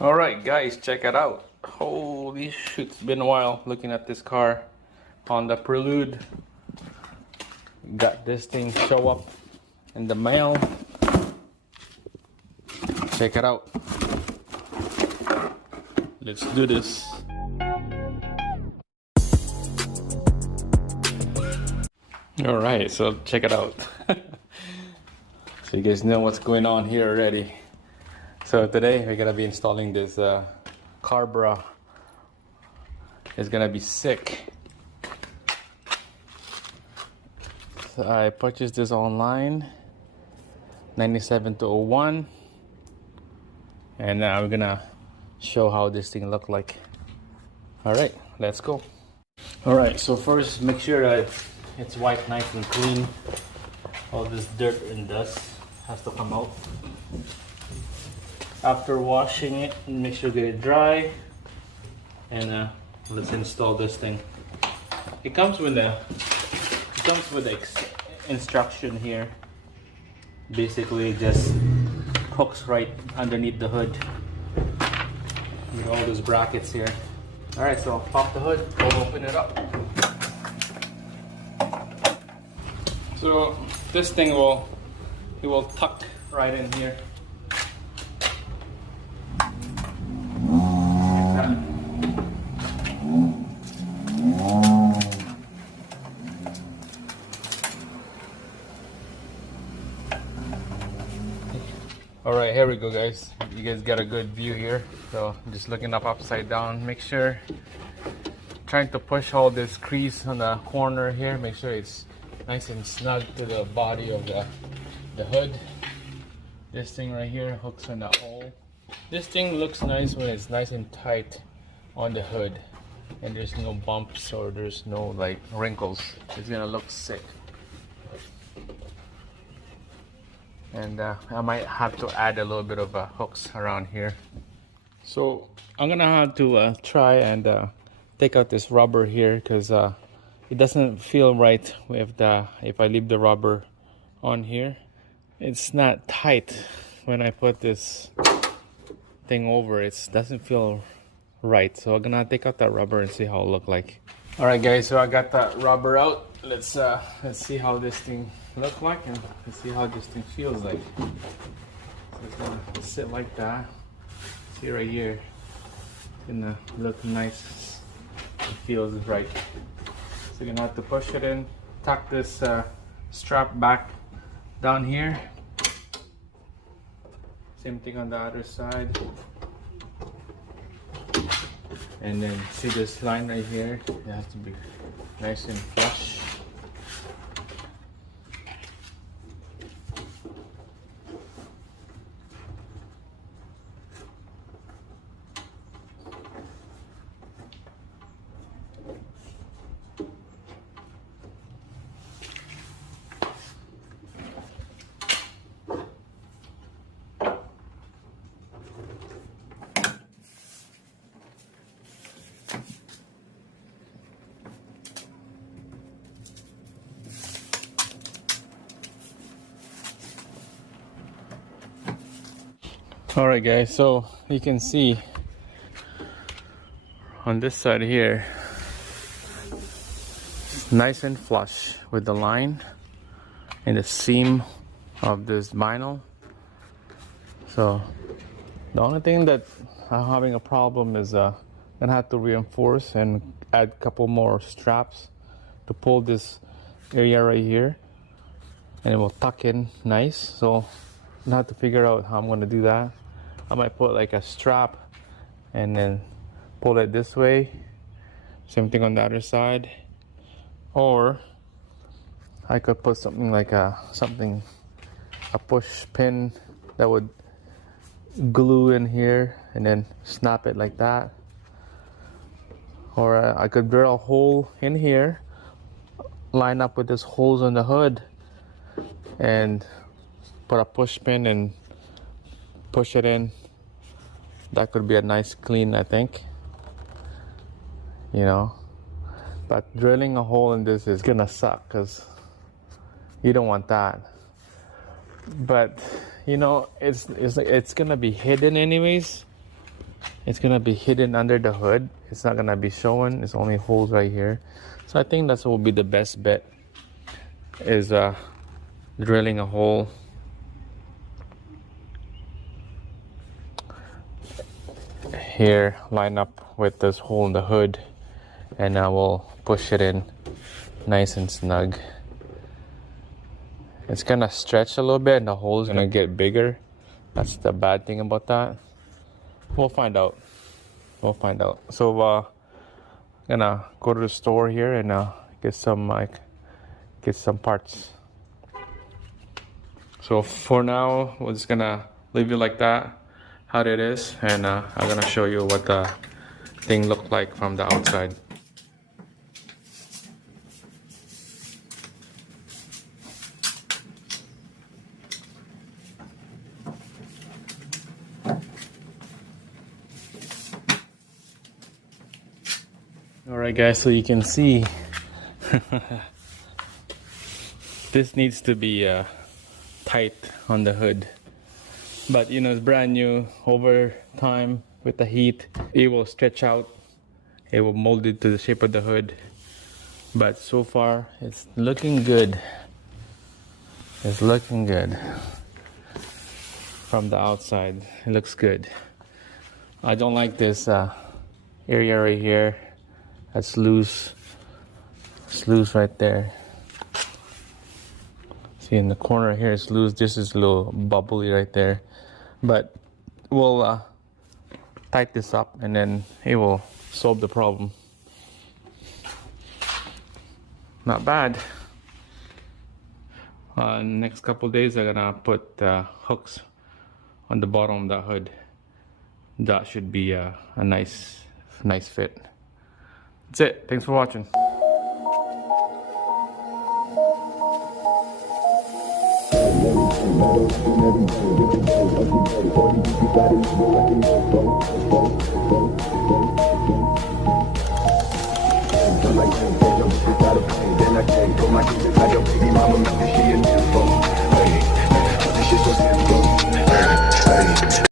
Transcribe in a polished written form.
All right, guys, check it out. Holy shit, it's been a while looking at this car. Honda Prelude. Got this thing show up in the mail. Check it out. Let's do this. All right, so check it out. So you guys know what's going on here already. So today we're gonna be installing this CarBra. It's gonna be sick. So I purchased this online, 97-01, and we're gonna show how this thing look like. All right, let's go. All right, so first make sure that it's wiped nice and clean. All this dirt and dust has to come out. After washing it, make sure to get it dry, and let's install this thing. It comes with the instruction here. Basically, just hooks right underneath the hood with all those brackets here. All right, so I'll pop the hood. We'll open it up. So this thing will tuck right in here. All right, here we go, guys. You guys got a good view here. So I'm just looking up upside down. Make sure, trying to push all this crease on the corner here. Make sure it's nice and snug to the body of the hood. This thing right here hooks in the hole. This thing looks nice when it's nice and tight on the hood, and there's no bumps or there's no like wrinkles. It's gonna look sick. And I might have to add a little bit of hooks around here. So I'm gonna have to try and take out this rubber here, because it doesn't feel right if I leave the rubber on here. It's not tight when I put this thing over. It doesn't feel right. So I'm gonna take out that rubber and see how it look like. All right, guys. So I got that rubber out. Let's see how this thing look like, and let's see how this thing feels like. So it's gonna sit like that. See right here. It's gonna look nice. It feels right. So you're gonna have to push it in, tuck this strap back down here. Same thing on the other side. And then see this line right here? It has to be nice and flush. Alright guys, so you can see on this side here, it's nice and flush with the line and the seam of this vinyl. So the only thing that I'm having a problem is gonna have to reinforce and add a couple more straps to pull this area right here, and it will tuck in nice. So I'm gonna have to figure out how I'm gonna do that. I might put like a strap and then pull it this way. Same thing on the other side. Or I could put something like a push pin that would glue in here and then snap it like that. Or I could drill a hole in here, line up with these holes on the hood, and put a push pin and push it in. That could be a nice clean, I think, you know. But drilling a hole in this is gonna suck, because you don't want that. But you know, it's gonna be hidden anyways, It's gonna be hidden under the hood. It's not gonna be showing. It's only holes right here. So I think that's what will be the best bet, is drilling a hole here, line up with this hole in the hood, and I will push it in nice and snug. It's gonna stretch a little bit and the hole is gonna get bigger. That's the bad thing about that. We'll find out. We'll find out. So I'm gonna go to the store here and get some parts. So for now, we're just gonna leave it like that, how it is, and I'm gonna show you what the thing looked like from the outside. Alright guys, so you can see this needs to be tight on the hood, but you know, it's brand new. Over time with the heat, it will stretch out, it will mold it to the shape of the hood, but so far it's looking good. It's looking good from the outside. It looks good. I don't like this area right here. That's loose. It's loose right there. See, in the corner here it's loose. This is a little bubbly right there. But we'll tighten this up and then it will solve the problem. Not bad. In the next couple of days I'm gonna put hooks on the bottom of the hood. That should be a nice fit. That's it. Thanks for watching. Then I can't go my kids, I don't baby mama, she in